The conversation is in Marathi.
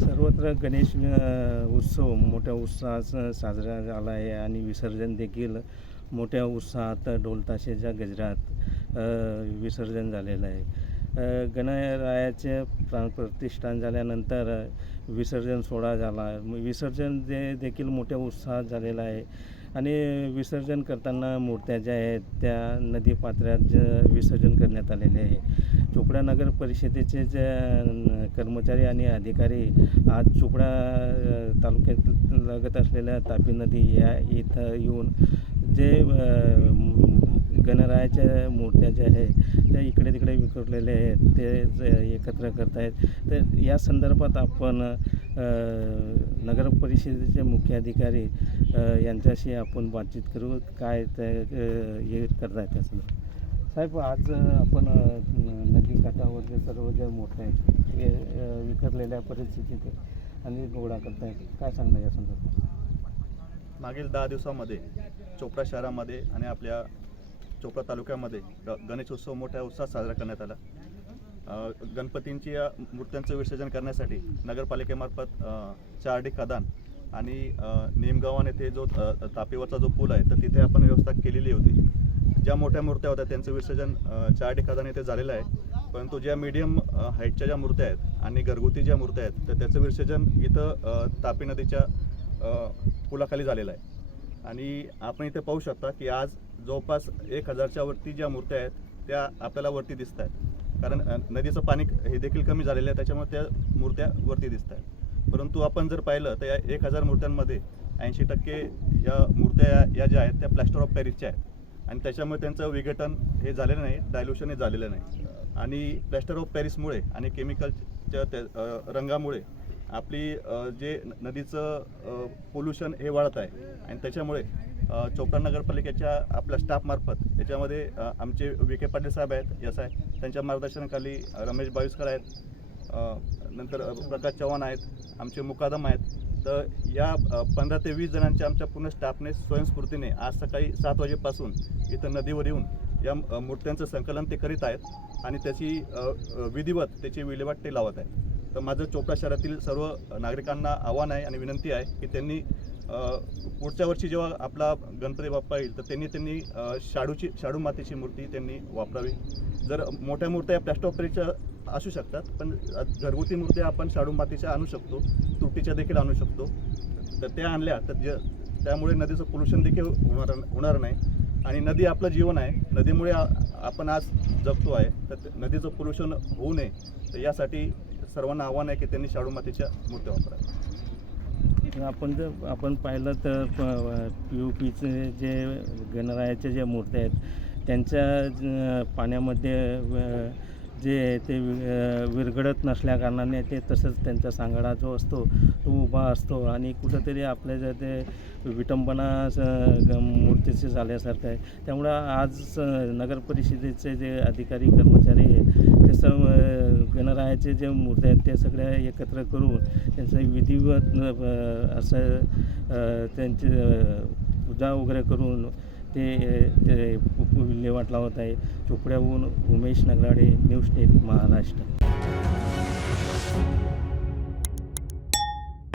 सर्वत्र गणेश उत्सव मोठ्या उत्साहात साजरा झाला आहे आणि विसर्जन देखील मोठ्या उत्साहात ढोलताशेच्या गजरात विसर्जन झालेलं आहे. अ, गणरायाचे प्राणप्रतिष्ठान झाल्यानंतर विसर्जन सोहळा झाला. विसर्जन दे देखील मोठ्या उत्साहात झालेला आहे. आणि विसर्जन करताना मूर्त्या ज्या आहेत त्या नदी पात्रात ज- विसर्जन करण्यात आलेले आहे. चोपडा नगर परिषदेचे जे कर्मचारी आणि अधिकारी आज चोपडा तालुक्यात लगत असलेल्या तापी नदी या इथं येऊन जे गणरायाच्या मूर्त्या ज्या आहेत त्या इकडे तिकडे विखुरलेले आहेत ते ज- एकत्र करत आहेत तर या संदर्भात आपण नगरपरिषदेचे नगर परिषदेचे मुख्य अधिकारी यांच्याशी आपण बातचीत करू काय ते हे करत आहे त्या साहेब आज आपण अ, न- जे सर्व जे मोठं आहेत हे विखरलेल्या परिस्थितीत आहे आणि गोळा करतायत. काय सांगणार या संदर्भात? मागील दहा दिवसामध्ये चोपडा शहरामध्ये आणि आपल्या चोपडा तालुक्यामध्ये ग- गणेशोत्सव मोठ्या उत्साहात साजरा करण्यात आला. गणपतींची या मूर्त्यांचं विसर्जन करण्यासाठी नगरपालिकेमार्फत चारडी खदान आणि अ, नेमगावान येथे जो तापेवरचा तापीवरचा जो पूल आहे तर तिथे आपण व्यवस्था केलेली होती. ज्या मोठ्या मूर्त्या होत्या त्यांचं विसर्जन चार चारडी इथे झालेलं आहे. परंतु ज्या मीडियम हाईटच्या ज्या मूर्त्या आहेत आणि घरगुती ज्या मूर्त्या आहेत तर त्याचं विसर्जन इथं तापी नदीच्या पुलाखाली झालेलं आहे. आणि आपण इथे पाहू शकता की आज जवळपास एक हजारच्या वरती ज्या मूर्त्या आहेत त्या आपल्याला वरती दिसत आहेत कारण नदीचं पाणी हे देखील कमी झालेलं आहे त्याच्यामुळे त्या मूर्त्या वरती दिसत आहेत परंतु आपण जर पाहिलं तर या एक हजार मूर्त्यांमध्ये ऐंशी टक्के या मूर्त्या या- ज्या आहेत त्या प्लॅस्टर ऑफ पॅरिसच्या आहेत. आणि त्याच्यामुळे त्यांचं विघटन हे झालेलं नाही डायल्युशन हे झालेलं नाही. आणि प्लॅस्टर ऑफ पॅरिसमुळे आणि केमिकलच्या त्या रंगामुळे आपली जे न- नदीचं पोल्युशन हे वाढत आहे. आणि त्याच्यामुळे चोपडा नगरपालिकेच्या आपल्या स्टाफमार्फत त्याच्यामध्ये आमचे विखे पाटील साहेब आहेत यस आहे त्यांच्या मार्गदर्शनाखाली रमेश बावीसकर आहेत नंतर प्रकाश चव्हाण आहेत आमचे मुकादम आहेत. तर या पंधरा ते वीस जणांच्या आमच्या पूर्ण स्टाफने स्वयंस्फूर्तीने आज सकाळी सात वाजेपासून इथं नदीवर येऊन या मूर्त्यांचं संकलन ते करीत आहेत आणि त्याची विधिवत त्याची विल्हेवाट ते लावत आहेत. तर माझं चोपडा शहरातील सर्व नागरिकांना आव्हान आहे आणि विनंती आहे की त्यांनी पुढच्या वर्षी जेव्हा आपला गणपती बाप्पा येईल तर त्यांनी त्यांनी शाडूची शाडू मातीची मूर्ती त्यांनी वापरावी. जर मोठ्या मूर्त्या या प्लॅस्टॉप पॅरिसच्या असू शकतात पण घरगुती मूर्त्या आपण शाडू मातीच्या आणू शकतो तुटीच्या देखील आणू शकतो. तर त्या आणल्या तर ज त्यामुळे नदीचं पोल्युशन देखील होणार होणार नाही. आणि नदी आपलं जीवन आहे. नदीमुळे आपण आज जगतो आहे. तर नदीचं पोल्युशन होऊ नये. तर यासाठी सर्वांना आव्हान आहे की त्यांनी शाडू मातीच्या मूर्त्या वापराव्या. आपण जर आपण पाहिलं तर पी यू पीचे जे गणरायाच्या ज्या मूर्त्या आहेत त्यांच्या पाण्यामध्ये जे ते वि- नसल्याकारणाने विरघळत ते तसंच त्यांचा सांगाडा जो असतो तो उभा असतो आणि कुठंतरी आपल्या ज्या ते विटंबना स- ग- मूर्तीचे झाल्यासारखं आहे. त्यामुळं आज स- नगर परिषदेचे जे अधिकारी कर्मचारी आहे ते सर्व गणरायाचे जे मूर्त्या आहेत त्या सगळ्या एकत्र करून त्यांचं विधिवत असं त्यांची पूजा वगैरे करून ते, ते विल्हेवाट लावत आहे. चोपड्याहून उमेश नगराडे न्यूज टेक महाराष्ट्र.